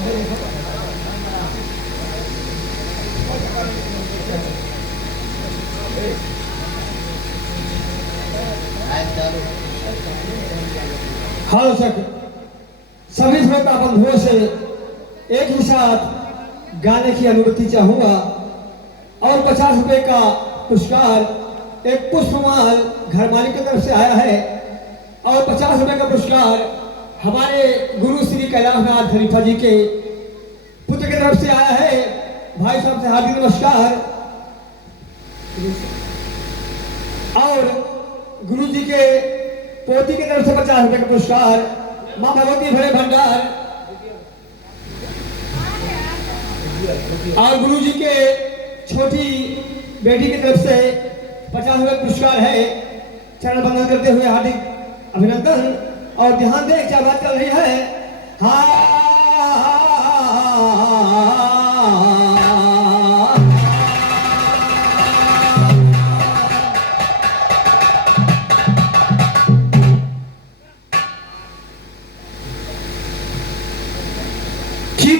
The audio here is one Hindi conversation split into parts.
हाँ सर, सभी श्रोता बंधुओं से एक ही साथ गाने की अनुमति चाहूंगा और 50 रुपए का पुरस्कार एक पुष्पमाल घर मालिक की तरफ से आया है और 50 रुपए का पुरस्कार हमारे गुरु श्री कैलाशनाथ खलीफा जी के पुत्र की तरफ से आया है। भाई साहब से हार्दिक नमस्कार। और गुरु जी के पोती की तरफ से 50 रुपए का पुरस्कार मां भगवती भरे भंडार और गुरु जी के छोटी बेटी की तरफ से 50 रुपए पुरस्कार है। चरण वंदन करते हुए हार्दिक अभिनंदन। और ध्यान दें क्या बात चल रही है। हाँ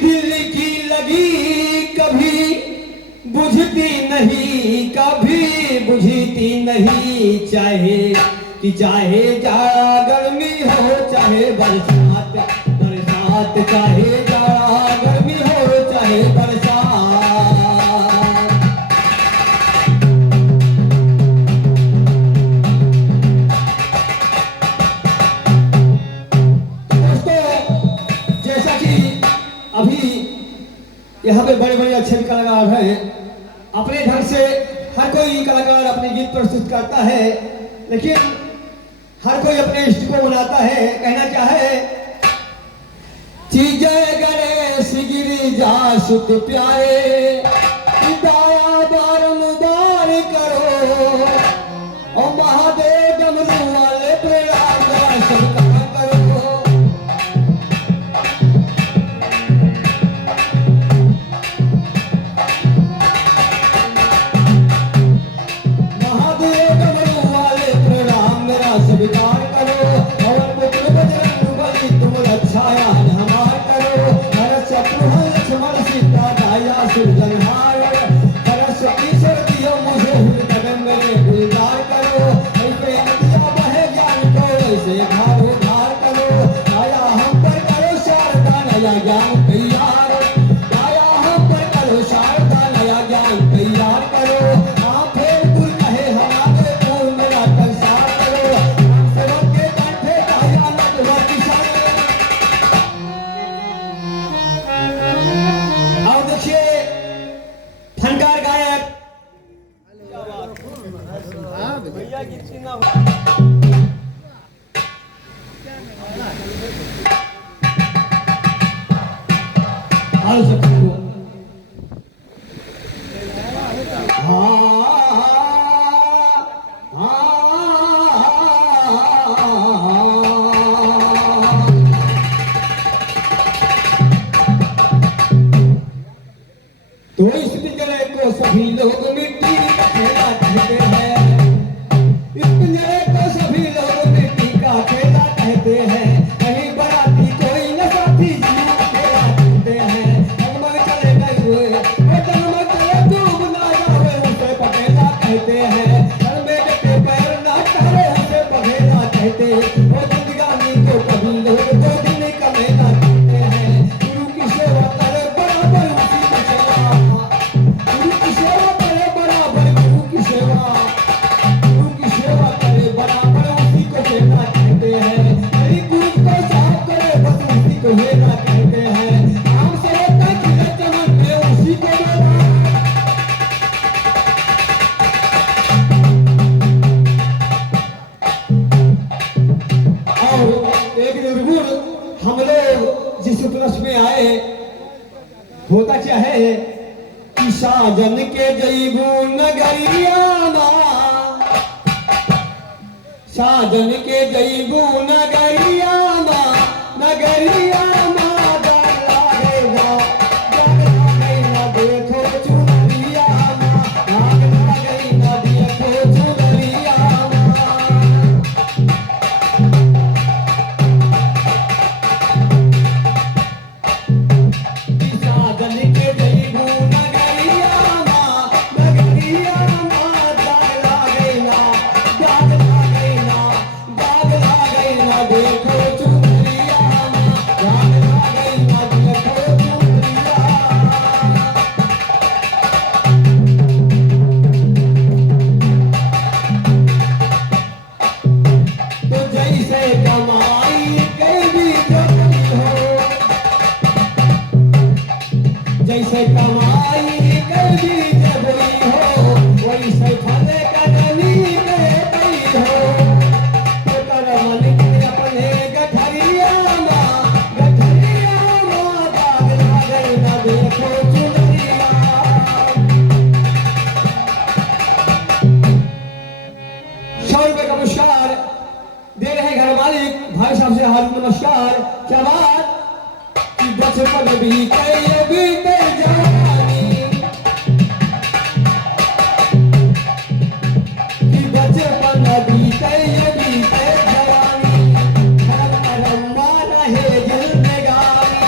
दिल की लगी कभी बुझती नहीं, कभी बुझती नहीं, चाहे जाड़ा गर्मी हो, चाहे बरसात चाहे जाड़ा गर्मी हो, चाहे बरसात। दोस्तों, जैसा कि अभी यहाँ पे बड़े बड़े अच्छे कलाकार हैं, अपने ढंग से हर कोई कलाकार अपने गीत प्रस्तुत करता है, लेकिन हर कोई अपने इष्ट को मनाता है। कहना क्या है? जय गणेश गिरी जा सुत प्यारे, दया बारंबार करो, और महादेव डमरू वाले प्रणाम करो। तो इस पिंजरे को सभी लोग मिट्टी का खेला कहते हैं, इस पिंजरे को सभी लोग मिट्टी का खेला कहते हैं। कहीं बराती कोई न साथी जीव खेला कहते हैं। जगमग चले गए हुए जगमग चले डूब ना जावे, उसे पगेला कहते हैं। घर में के पैर ना करे उसे पगेला कहते हैं। वो जिंदगानी को कभी लोग 2 दिन का मेला कहते हैं। गुरु की सेवा करे बराबर उसी को चला, गुरु की सेवा करे बराबर, गुरु की सेवा करे बराबर उसी को सेवा कहते हैं। मेरी गुरु को साफ करे बस उसी को हेला कहते हैं। हम सरोता की चमन में उसी को मेला। और एक निर्गुण हम लोग जिस उपलक्ष्य में आए, होता क्या है कि साजन के जईबू नगरिया मां, साजन के जईबू नगरिया मां, नगरिया मां डर लागेगा, देखो चुनरिया मां, आग लागेगा देखो चुनरिया मां। देखो चुनरिया माँ, दाग लागे ना देखो चुनरिया। तो जैसे कमाई कभी जोड़ी हो, जैसे कमाई कभी जोड़ी हो, वैसे फल कदमी गई हो। तो कर मन के अपने गठरिया माँ, गठरिया माँ, दाग लागे ना देखो चुनरिया। 100 रुपए का पुरस्कार दे रहे घर मालिक भाई साहब से हार्दिक नमस्कार। क्या बात कि बचपन बीते बीते जवानी, कि बचपन बीते बीते जवानी, धर्म रम्मा रहे जिंदगानी।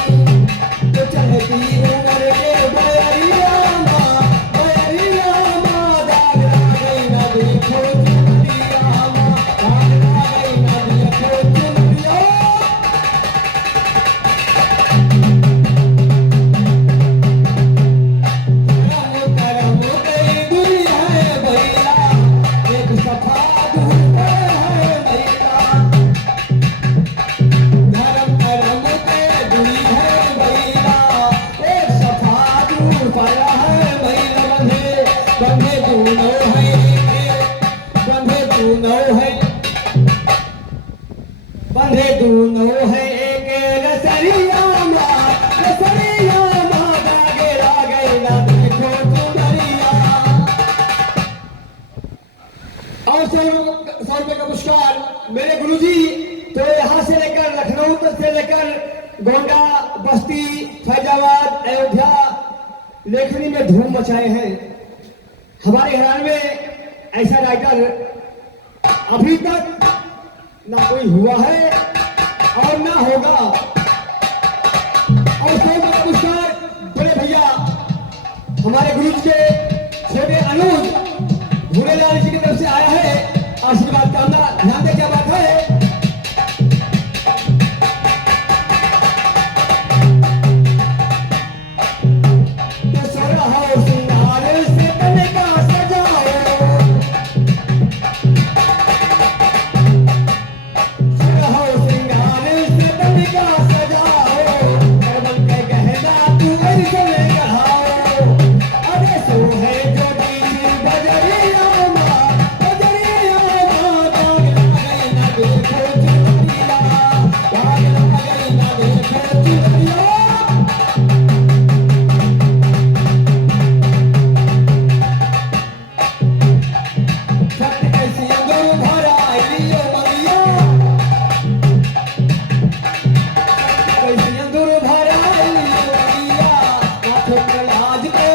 तो चलती उम्र के बयरिया माँ, बयरिया माँ, दाग लागे ना देखो चुनरिया माँ, दाग लागे ना देखो चुनरिया। करम गई दुनिया है बैला, एक सफा दूर है बैला। धर्म करम के दुनिया है बैला, एक सफा दूर है बैला। बंधे दोनों है, बंधे दोनों है, बंधे दोनों है एक रसरिया माँ, रसरिया माँ, दागे लागे ना देखो चुनरिया। और 100 रुपए का पुरस्कार मेरे गुरुजी, तो यहाँ से लेकर लखनऊ तक से लेकर गोंडा, बस्ती, फैजाबाद, अयोध्या लेखनी में धूम मचाए हैं। हमारे घराने में ऐसा राइटर अभी तक ना कोई हुआ है और ना होगा। और 100 रुपए का पुरस्कार बड़े भैया हमारे गुरु के छोटे अनुज भूरेलाल जी की तरफ से आया है। आशीर्वाद कामना, ध्यान दे क्या बात है। तो सोरहो सिंगार से तने का सजाओ, सोरहो सिंगार से तने का सजाओ, करमन के गहना तू ऐसे गढ़ाओ। अरे सो है जो दीदी बजरिया माँ, बजरिया माँ, दाग लागे ना देखो चुनरिया, दाग लागे ना देखो चुनरिया। छत कैसी अंदर भरा लियो मलिया, कैसी अंदर भरा लियो मलिया, माथे पर लाज के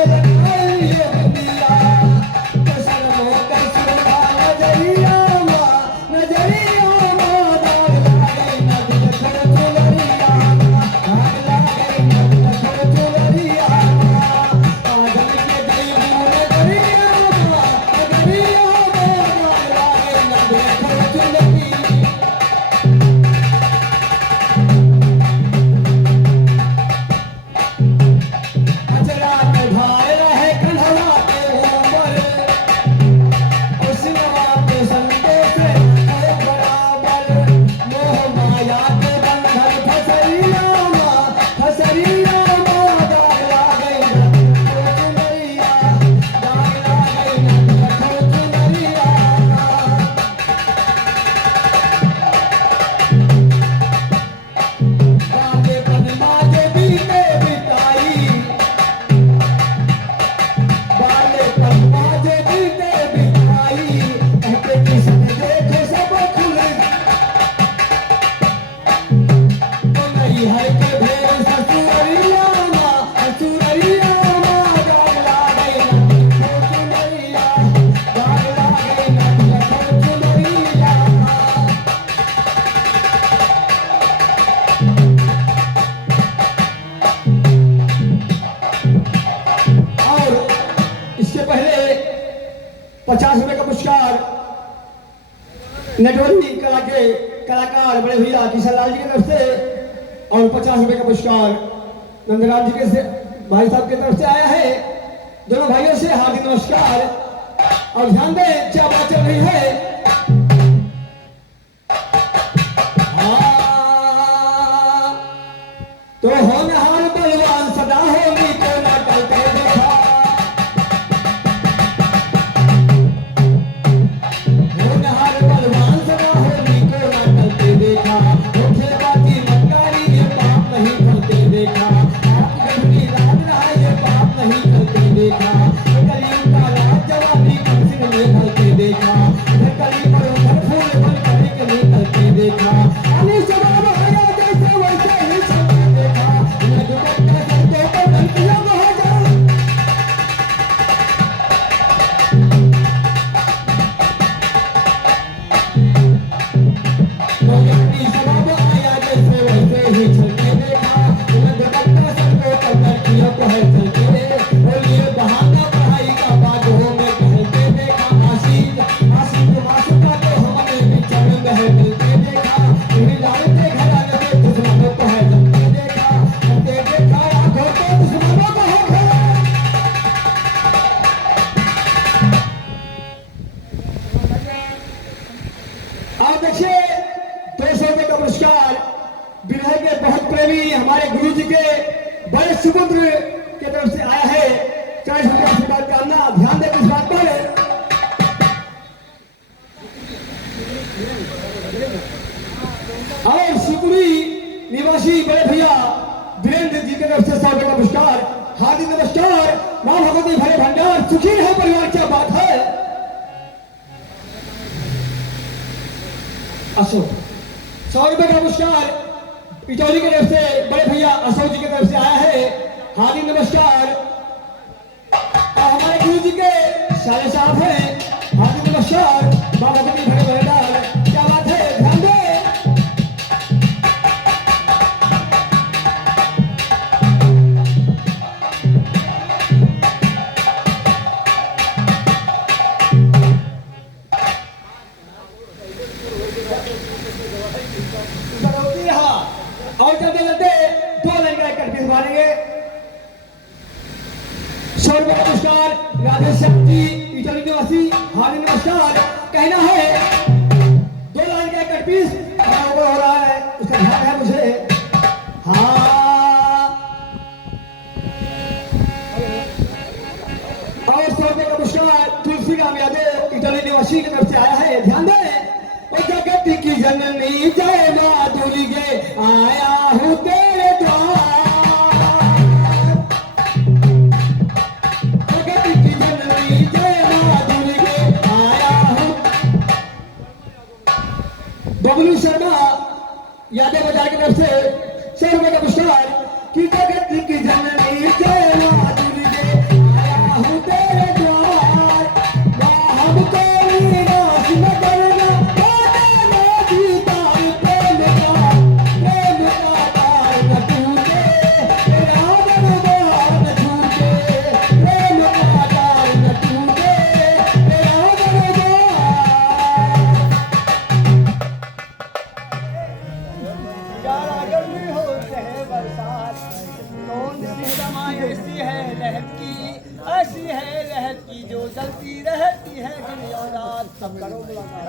लियो मलिया। तो शर्मो कैसी उठा नजरिया माँ, नजरिया माँ, दाग लागे ना देखो चुनरिया, दाग लागे ना देखो चुनरिया। पागल के गई नजरिया माँ, नजरिया माँ, दाग लागे ना देखो चुनरिया। अजरा के भार रहे कन्हला के ऊपर, और सिंहवा के संदेश है बराबर। मोह माया के बंधन फसरिया माँ, फसरिया माँ, दाग लागे ना देखो चुनरिया, दाग लागे ना देखो चुनरिया। बाजे पद्मा जे बीते बिताई, बाले पद्मा जे बीते बिताई, कहते किसन देखे सब खुल। तो नहीं है के भेर ससुरिया माँ, ससुरिया माँ, दाग लागे ना देखो चुनरिया, दाग लागे ना देखो चुनरिया। और इससे पहले 50 रुपए का पुरस्कार नेटवर्क कला के कलाकार बड़े भैया किशन लाल जी की तरफ से और 50 रुपए का पुरस्कार नंदराम जी के से भाई साहब की तरफ से आया है। दोनों भाइयों से हार्दिक नमस्कार। और ध्यान दें क्या बात चल रही है। तो होनहार बलवान सदा होगी तो न करते देखा, होनहार बलवान सदा होगी तो न करते देखा, धोखेबाजी मक्कारी ये पाप नहीं करते देखा, आप गंदी राज रहा ये पाप नहीं करते देखा, कलयुग का राज जवानी कंसिन में करते देखा, कली पर उधर फूल बन करने के नहीं करते देखा, अली सदा आया जैसे वैसे ही चलते देखा, मैं दुपट्टा सर के ऊपर गलतियां बहा जाऊं, तो गलती सदा आया जैसे वैसे ही चलते देखा, मैं दुपट्टा सर के ऊपर गलतियां बहा चलते, बोलिए बहाना पढ़ाई का बातों में कहते देखा, आशिक आशिक मासूका तो हमने पिक्चर में बहते देखा, इन्हीं लालते घराने के दुश्मनों को है लगते देखा, हमने देखा आंखों को दुश्मनों को है घरा। आप देखिए 200 रुपए का पुरस्कार विरह के बहुत प्रेमी हमारे गुरु जी के बड़े सुपुत्र की तरफ से आया है। 40 रुपया आशीर्वाद करना, ध्यान दें इस बात पर। और शिवपुरी निवासी बड़े भैया वीरेंद्र जी की तरफ से 100 रुपए का पुरस्कार। हार्दिक नमस्कार। मां भगवती भरे भंडार सुखी रहे परिवार, क्या बात है। अशोक 100 रुपए का पुरस्कार पिचौली की तरफ से बड़े भैया अशोक जी की तरफ से आया है। हार्दिक नमस्कार। और हमारे गुरु जी के साले साहब हैं। हार्दिक नमस्कार। मां भगवती भरे भंडार, क्या बात है, ध्यान दे। और क्या बोलते 2 लाइन का कट पीस मारेंगे। 100 रुपए का पुरस्कार राधेश्याम जी इटली निवासी, हार्दिक नमस्कार। कहना है 2 लाइन का कट पीस हो रहा है, उसका ध्यान है मुझे। हाँ, और 100 रुपए का पुरस्कार तुलसी राम यादव इटली निवासी की तरफ से आया है। ध्यान दें। ओ जगत की जननी जय माधुरी गे आया हूँ तेरे द्वार, जगत की जननी जय माधुरी गे आया हूँ। बबलू शर्मा यादव बाजार की तरफ से 100 रुपए का पुरस्कार कि जगत की जननी जय माधुरी गे आया हूँ तेरे द्वार, हमको निराश न करना ऐसी है लहर की जो जलती रहती है दिन और रात। सब करो मुलाकात।